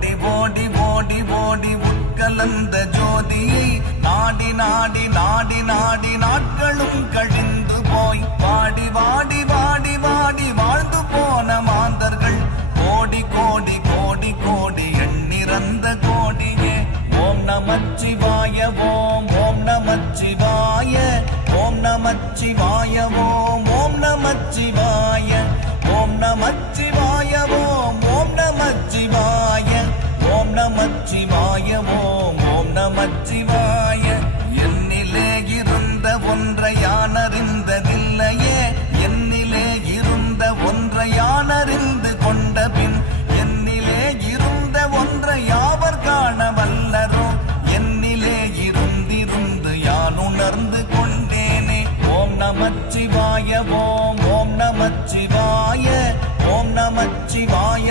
ஓடி ஓடி ஓடி ஓடி உட்கலந்த ஜோதியை நாடி நாடி நாடி நாடி நாட்களும் கழிந்து போய் வாடி வாடி வாடி வாடி வாழ்ந்து போன மாந்தர்கள் கோடி கோடி கோடி கோடி எண்ணிறந்த கோடியே. ஓம் நமச்சிவாய ஓம் ஓம் நமச்சிவாய ஓம் நமச்சிவாய ஓம் ஓம் நமச்சிவாய ஓம் நமச்சிவாய ஓம் ஓம் நமச்சிவாய ஓம் நமச்சிவாய ஓம் ஓம் நமச்சிவாய. என்னிலே இருந்த ஒன்றை யானறிந்ததில்லையே, என்னிலே இருந்த ஒன்றை யானறிந்து கொண்ட பின் என்னிலே இருந்த ஒன்றை யாவர் காண வல்லரோ, என்னிலே இருந்திருந்து யான் உணர்ந்து கொண்டேனே. ஓம் நமச்சிவாய ஓம் ஓம் நமச்சிவாய ஓம் நமச்சிவாய